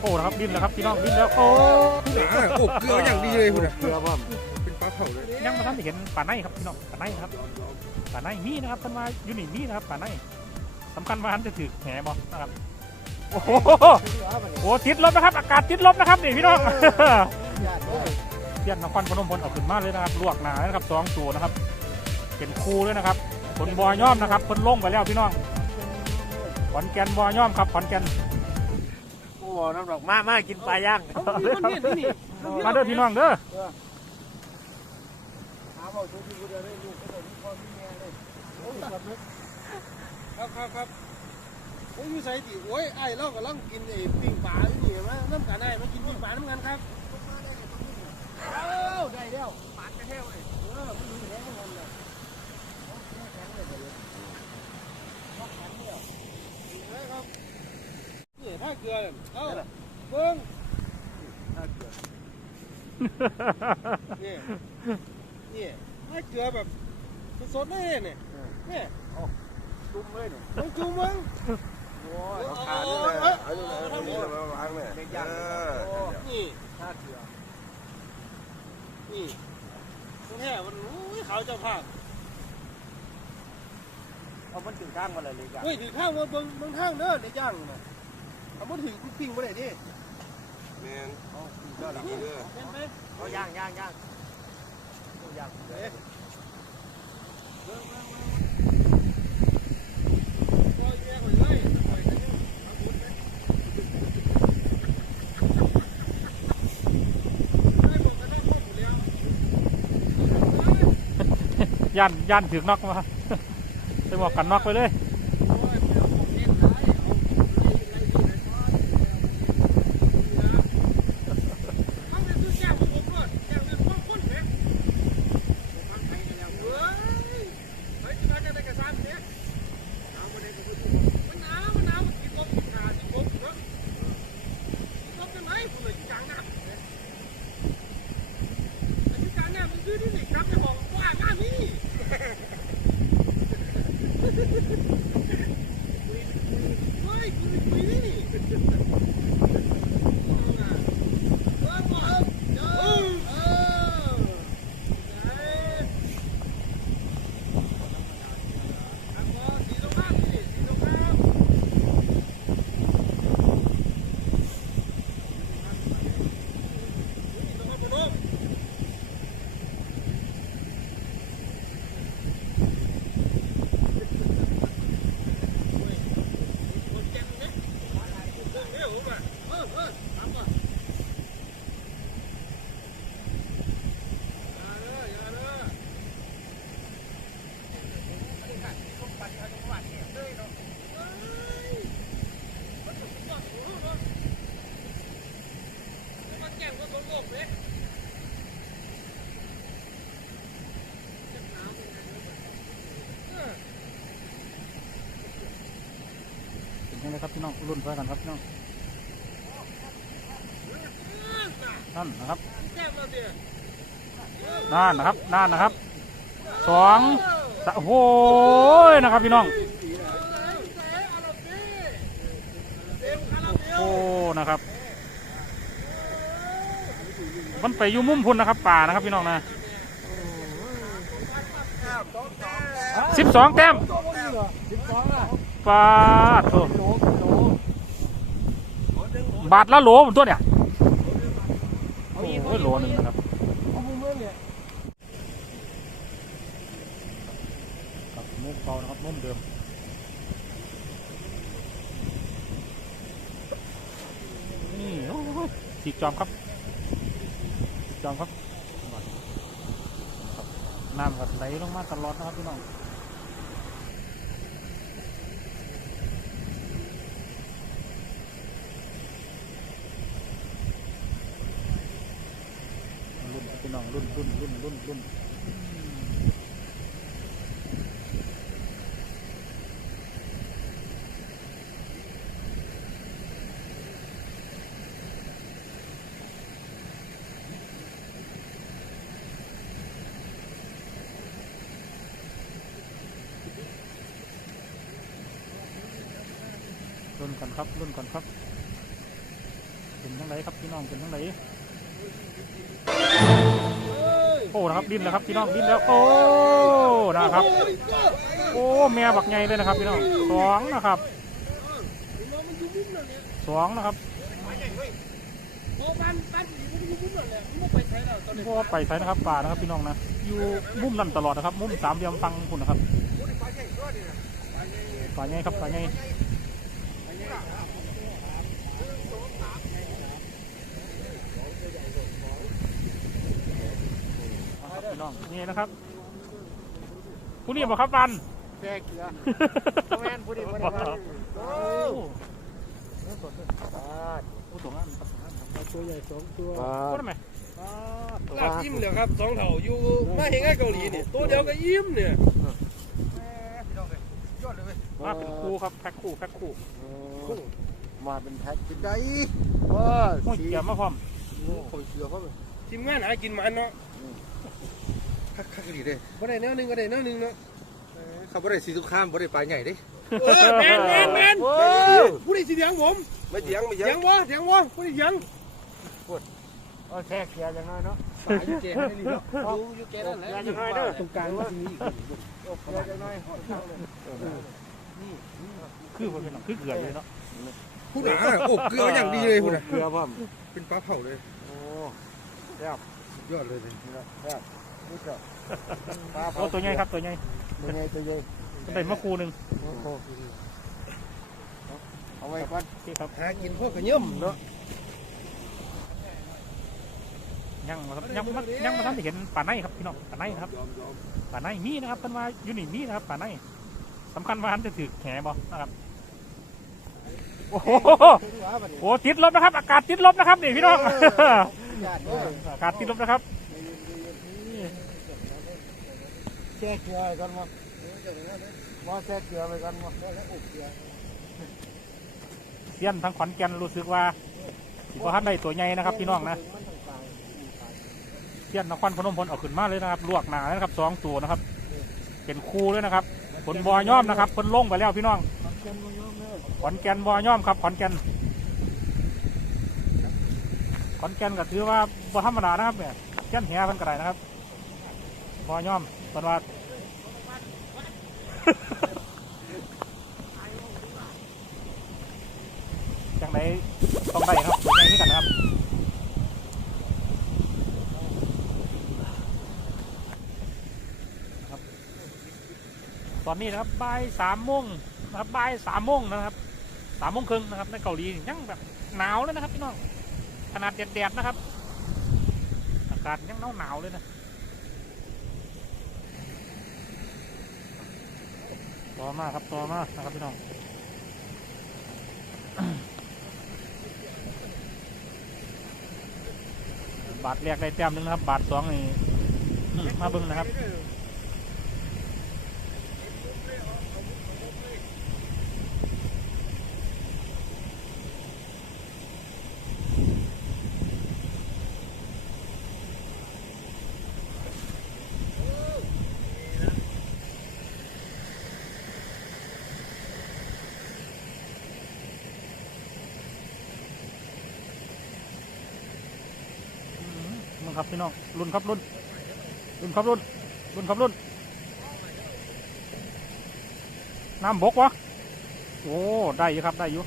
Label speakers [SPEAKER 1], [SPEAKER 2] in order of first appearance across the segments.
[SPEAKER 1] โอ้นะครับดิ้นแล้วครับพี่น้องดิ้นแล้วโอ้
[SPEAKER 2] อ่าโอ้เกลืออย่างดีเลยคุณอะ
[SPEAKER 3] เกลือบ่
[SPEAKER 2] เป็นปลาเผาเลย
[SPEAKER 1] ยังมาท่านได้เห็นป่าในครับพี่น้องป่าในนะครับป่าในมีนะครับท่านว่าอยู่นี่มีนะครับป่าในสำคัญว่าท่านจะถือแหบอนะครับโอ้โหโอ้ติดลบนะครับ อากาศติดลบนะครับนี่พี่น้องเทียนนครพนมพลเอาขึ้นมาเลยนะครับลวกหนาเลยนะครับสองตัวนะครับเป็นคูเลยนะครับผลบอย่อมนะครับผลลงไปแล้วพี่น้องขอนแก่นบอย่อมครับขอนแก่น
[SPEAKER 3] โอ้น้ำดอกมามากินปลาย่าง
[SPEAKER 1] มาเด้อพี่น้องเด้อ
[SPEAKER 2] ครับครับครับโอ้ยอยู่ใส่ติโอ้ยไอ้เรากำลังกินไอ้ปิ้งปลาอยู่นี่มาน้ำกันไอ้มากินปิ้งปลาน้ำกันครับเอ้าได้แล้วปลากระเทวเลยเออมันมีแหงมันเลยนี่ถ้าเกลือเนี่ยเอ้าเบิ้งนี่นี่ถ้าเกลือแบบสดๆเลยเนี่ยเนี่ย
[SPEAKER 3] ตุ้มเลยเนี่ย
[SPEAKER 2] มึงจูงมึง
[SPEAKER 3] โอ้ย
[SPEAKER 2] เอา
[SPEAKER 3] ขาด
[SPEAKER 2] เอา
[SPEAKER 3] เลย
[SPEAKER 2] เอา
[SPEAKER 3] เอาเลยเอาเลยเอาวางเลย
[SPEAKER 2] นี่
[SPEAKER 3] ถ้าเกลือ
[SPEAKER 2] นี่แค่มันเขาจ้าภาพ
[SPEAKER 3] เอามันถึงข้างมาเลยเลยจ้ะ
[SPEAKER 2] เฮ้ยถือข้าวมาเบิ่งเบิ่งทางเด้อในย่างน่ะ เอามาถือปิ้งบ่ได้ดิ
[SPEAKER 4] แมน
[SPEAKER 3] เอาเกลือ
[SPEAKER 4] ดีเด้อ
[SPEAKER 2] เป็นไหม
[SPEAKER 3] เอาย่างย่างย่างย่าง
[SPEAKER 2] เอ๊ะเบิ่งเบิ่งเบิ่งโอ้ยแย่ข่อยเลยข่อยจะยังเอาบุญไหมได้บอกกันได้หมดแล้ว
[SPEAKER 1] ย่านย่านถือกนอกมาไปบอกกันนอกไปเลย
[SPEAKER 2] โอ้ยเดี๋ยวผมเล่นหลายเอาไล่ไล่ดูเลยก่อนเอาไปซื้อแก้วผมก่อนแก้วเป็นพวกคุณเนี่ยผมทำไปกันแล้วเว้ยเฮ้ยมาจะได้กระซานเนี่ยเอามาได้กับคุณมันหนาวมันหนาวมันกินลมกินขากินลมเนาะกินลมเป็นไรคุณเลยกลางน้ำเนี่ยอันนี้กลางน้ำมันคือที่นี่ครับจะบอกว่าหน้านี่ เฮ้ยคุณคุยนี่เออบอกเออเออเออไหนทำบอสีตรงข้ามนี่สีตรงข้ามสีตรงข้ามบนโลกคนแก่นเนี่ยเรื่องนี้ผมอะเออเออทำก่อนอย่าเด้ออย่าเด้อ เห็นโลกเลย
[SPEAKER 1] เป็นยังไงครับพี่น้องรุ่นไปกันครับพี่น้องนั่นนะครับนั่นนะครับนั่นนะครับสองโอ้โหนะครับพี่น้องโอ้นะครับ มันไปอยู่มุมพุ่นนะครับป่านะครับพี่น้องนะสิบสองแต้มปาดโถ่บาทละโหลผมตัวเนี่ยโอ้ยโหลหนึ่งนะครับ
[SPEAKER 2] เอามุมเมื่อเนี่ย
[SPEAKER 1] กับมุมเก่านะครับมุมเดิมนี่โอ้ยสีจอมครับสีจ อมครับน้ำก็ไหลลงมาตลอดนะครับพี่น้องรุ่นพี่น้องรุ่นรุ่นรุ่นรุ่นรุ่น รุ่นก่อนครับรุ่นก่อนครับเป็นทั้งไหนครับพี่น้องเป็นทั้งไหน
[SPEAKER 2] เอ้
[SPEAKER 1] โอ้นะครับดิ้นแล้วครับพี่น้องดิ้นแล้วโอ้นะครับ
[SPEAKER 2] โอ้
[SPEAKER 1] แม่บักใหญ่เลยนะครับพี่น้องสองนะครับสองนะครับ
[SPEAKER 2] โอ้บ้านบ้านผีมันอไปใช้แล้วตอนนี้
[SPEAKER 1] เพราะว่าไปใช้นะครับป่านะครับพี่น้องนะอยู่มุมนั่นตลอดนะครับ มุมสามเหลี่ยมฟังคุณนะครับป่าใหญ่ครับป่าใหญ่ พี่น้องนี่นะครับผู้นี้บอกครับบัน
[SPEAKER 3] แช่เกลือแม่นผู้ดีผู้ดี
[SPEAKER 1] โอ้
[SPEAKER 3] โอ้
[SPEAKER 1] ผู้สูงงานครับ
[SPEAKER 3] ตัวใหญ่สองตัว
[SPEAKER 1] ก็ทำไม
[SPEAKER 2] ลากยิ้มเลยครับสองเถ่าอยู่มาเห็นงานเกาหลีนี่ตัวเดียวก็ยิ้มเนี่ย
[SPEAKER 1] มาเป็นคู่ครับแพ็คคู่แพ็คคู่
[SPEAKER 3] มาเป็นแพ็คกินได้ว้า
[SPEAKER 1] ห้วยเกียร์มาพร้อม
[SPEAKER 3] โอ้ยเสือเขาเลย
[SPEAKER 2] ทีมงานหากินมันเนาะ
[SPEAKER 4] คักคักดีเด้
[SPEAKER 2] บ่ได้แนวหนึงก็ได้แนวหนึงเนาะ
[SPEAKER 4] เขาบ่ได้สีสุข้ามบ่ได้ปลาใหญ่เด้
[SPEAKER 2] เออแมนแมนแมน
[SPEAKER 3] โอ้ย
[SPEAKER 2] ผู้ใดสิเถียงผม
[SPEAKER 4] ไม่เถียงไม่เถีย
[SPEAKER 2] เถีย
[SPEAKER 4] ง
[SPEAKER 2] งวะเถียงวะผู้ใดเถียง
[SPEAKER 3] โอ้แช่เกลืออย่างน้อยเนาะ
[SPEAKER 2] ป่าอยู่เกให้นี่เนาะอยู่อยู่เกนั่นแหละ
[SPEAKER 3] เกลืออย่างน้อยเด้อ
[SPEAKER 2] ตรงกลางมันมีอีก
[SPEAKER 3] โอ้เกลืออย่างน้อย
[SPEAKER 1] คือคนเป็นหนังคือเกลือเลยเนาะ
[SPEAKER 4] ผู้หนาโอ้เกลืออย่างดีเลยผู้หนา
[SPEAKER 3] เกลือพ่อม
[SPEAKER 4] เป็นปลาเผาเลย
[SPEAKER 3] โอ้
[SPEAKER 4] สุดยอดเลยเลย
[SPEAKER 3] แซ่บนี่ก็ปลา
[SPEAKER 1] โอ้ตัวใหญ่ครับตัวใหญ่
[SPEAKER 3] ตัวใหญ่ตัวใหญ่
[SPEAKER 1] มันได้มาคู่หนึ่ง
[SPEAKER 3] โอ้โหเอาไว้ก่อน
[SPEAKER 1] โอเคครับ
[SPEAKER 4] หากินพวกกระเยี่ยมเนาะ
[SPEAKER 1] ยังมาครับยังมายังมาท่านได้เห็นป่าในครับพี่น้องป่าในนะครับป่าในมีนะครับท่านว่าอยู่นี่มีนะครับป่าใน สำคัญว่าท่านจะถือแหบ่นะครับโอ้โหโอ้ติดลบนะครับ อากาศติดลบนะครับนี่พี่น้องอากาศติดลบนะครับ
[SPEAKER 3] แช่เกลือไปก่อนมาว่าแช่เกลือไปก่อนมา
[SPEAKER 1] เสี้ยนทั้งขอนแก่นรู้สึกว่าสิบ่ทันได้ตัวใหญ่นะครับพี่น้องนะเสี้ยนนครพนมพลเอาขึ้นมาเลยนะครับ ลวกหนาเลยนะครับสองตัวนะครับ เป็นคู่เลยนะครับ ผลบอย่อมนะครับผลลงไปแล้วพี่น้องขอนแก่นบอย่อมครับขอนแก่นขอนแก่นก็ถือว่าบ่ธรรมดานะครับเนี่ยเสี้ยนแหเพันกระไรนะครับบอย่อมเพิ่นว่าจังไดต้องได้ครับ ครับ ตอนนี้นะครับบ่ายสามโมงนะครับบ่ายสามโมงนะครับสามโมงครึ่งนะครับในเกาหลียังแบบหนาวเลยนะครับพี่น้องขนาดแดดๆนะครับ อากาศยังหนาวหนาวๆเลยนะต่อมาครับต่อมานะครับพี่น้องบาทแรกได้แต้มหนึงนะครับ บาทสองนี่มมาเบิ้งนะครับ ครับพี่น้องรุ่นครับรุ่นรุ่นครับรุ่นรุ่นครับรุ่นน้ำบกวะโอ้ได้อยู่ครับได้อยู่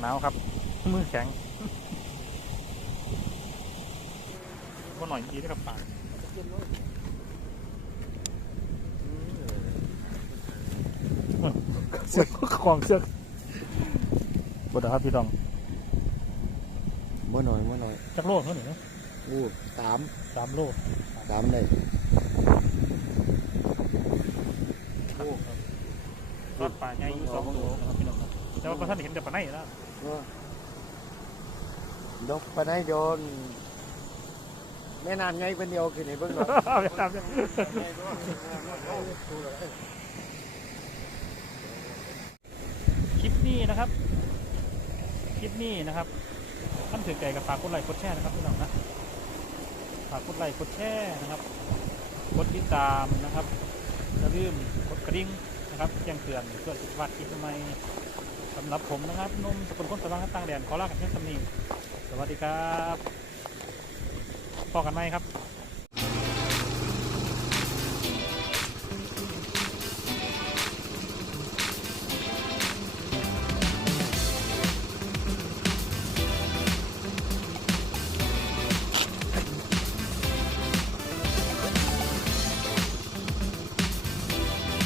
[SPEAKER 1] หนาวครับ มือแข็งก็หน่อยดีนะครับปากเสือกของเสือก บดครับพี่น้อง
[SPEAKER 3] บ่หน่อยบ่หน่อย
[SPEAKER 1] จักโลเท่าไหร่เนาะ
[SPEAKER 3] โอ้สาม
[SPEAKER 1] สามโล
[SPEAKER 3] สามเลย
[SPEAKER 1] รอดป่าใหญ่อยู่สองตัวนะครับพี่น้องครับแต่ว่าพระท่านเห็นแต่ป่าไหนแล้ว
[SPEAKER 3] ดกไปไหนโดนแม่นานไงเป็นเดียวคือในเบื้องหลัง
[SPEAKER 1] เอาไปตามเนี่ยคลิปนี้นะครับ คลิปนี้นะครับท่านถือใจกับฝากกดไลค์กดแชร์นะครับพี่น้องนะฝากกดไลค์กดแชร์นะครับกดติดตามนะครับอย่าลืมกดกระดิ่งนะครับแจ้งเตือนเพื่อสุขภาพที่ทำไมสำหรับผมนะครับนุ่มสกุลคนสว่างต่างแดนขอลากันเพียงสำนีสวัสดีครับพอกันไหมครับ